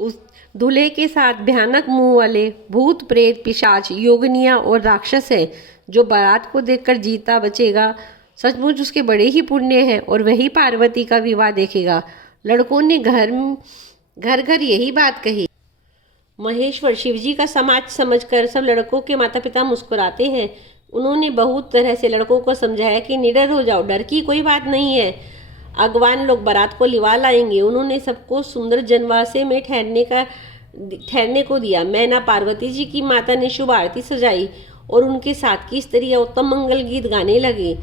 उस दूल्हे के साथ भयानक मुंह वाले भूत प्रेत पिशाच योगिनियाँ और राक्षस हैं। जो बारात को देखकर जीता बचेगा सचमुच उसके बड़े ही पुण्य हैं और वही पार्वती का विवाह देखेगा। लड़कों ने घर घर यही बात कही। महेश्वर शिवजी का समाज समझकर सब लड़कों के माता पिता मुस्कुराते हैं। उन्होंने बहुत तरह से लड़कों को समझाया कि निडर हो जाओ, डर की कोई बात नहीं है। अगवान लोग बारात को लिवा लाएंगे। उन्होंने सबको सुंदर जनवासे में ठहरने को दिया। मैना पार्वती जी की माता ने शुभ आरती सजाई और उनके साथ की स्त्रियां उत्तम मंगल गीत गाने लगी।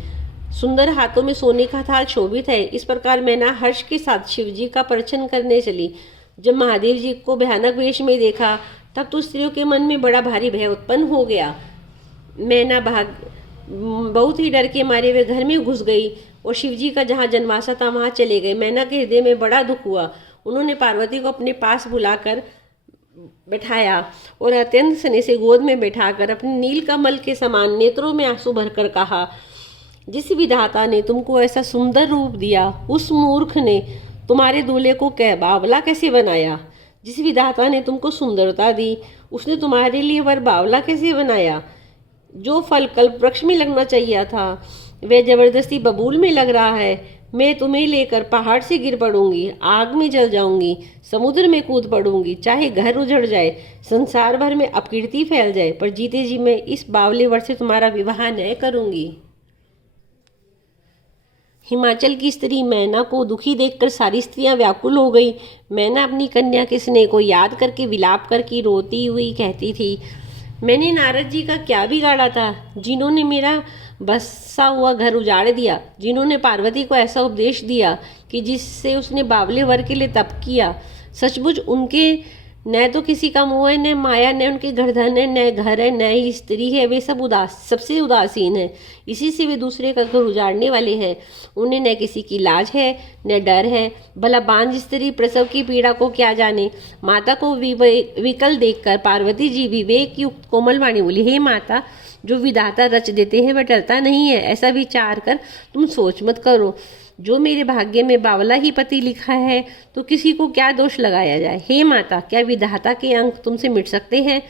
सुंदर हाथों में सोने का थाल शोभित है। इस प्रकार मैना हर्ष के साथ शिवजी का परिचय करने चली। जब महादेव जी को भयानक वेश में देखा तब तो स्त्रियों के मन में बड़ा भारी भय उत्पन्न हो गया। मैना बहुत ही डर के मारे वे घर में घुस गई और शिवजी का जहाँ जनवासा था वहाँ चले गए। मैना के हृदय में बड़ा दुख हुआ। उन्होंने पार्वती को अपने पास बुलाकर बैठाया और अत्यंत स्नेह से गोद में बैठाकर अपने नीलकमल के समान नेत्रों में आंसू भरकर कहा, जिस विधाता ने तुमको ऐसा सुंदर रूप दिया उस मूर्ख ने तुम्हारे दूल्हे को बावला कैसे बनाया। जिस विधाता ने तुमको सुंदरता दी उसने तुम्हारे लिए वर बावला कैसे बनाया। जो फल कल्प वृक्ष में लगना चाहिए था वह जबरदस्ती बबूल में लग रहा है। मैं तुम्हें लेकर पहाड़ से गिर पड़ूंगी, आग में जल जाऊंगी, समुद्र में कूद पड़ूंगी, चाहे घर उजड़ जाए, संसार भर में अपकीर्ति फैल जाए, पर जीते जी मैं इस बावले वर से तुम्हारा विवाह न करूंगी। हिमाचल की स्त्री मैना को दुखी देखकर सारी स्त्रियां व्याकुल हो गई। मैना अपनी कन्या के स्नेह को याद करके विलाप करके रोती हुई कहती थी, मैंने नारद जी का क्या बिगाड़ा था जिन्होंने मेरा बसा हुआ घर उजाड़ दिया, जिन्होंने पार्वती को ऐसा उपदेश दिया कि जिससे उसने बावले वर के लिए तप किया। सचमुच उनके न तो किसी का मोह है, न माया, न उनके घरधन है, न घर है, न ही स्त्री है। वे सब सबसे उदासीन है। इसी से वे दूसरे का घर उजाड़ने वाले हैं। उन्हें न किसी की लाज है न डर है। भला बांझ स्त्री प्रसव की पीड़ा को क्या जाने। माता को विकल देखकर पार्वती जी विवेक युक्त कोमल वाणी बोली, हे माता, जो विधाता रच देते हैं वह टलता नहीं है। ऐसा विचार कर तुम सोच मत करो। जो मेरे भाग्य में बावला ही पति लिखा है तो किसी को क्या दोष लगाया जाए। हे माता, क्या विधाता के अंक तुमसे मिट सकते हैं।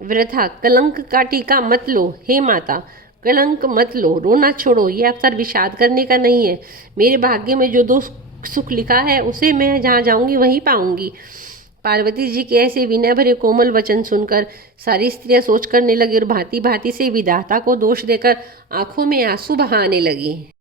वृथा कलंक का टीका मत लो। हे माता, कलंक मत लो, रोना छोड़ो। यह अवसर विषाद करने का नहीं है। मेरे भाग्य में जो दोष सुख लिखा है उसे मैं जहाँ जाऊंगी वहीं पाऊंगी। पार्वती जी के ऐसे विनय भरे कोमल वचन सुनकर सारी स्त्रियां सोच करने लगी और भांति भांति से विधाता को दोष देकर आंखों में आंसू बहाने लगी।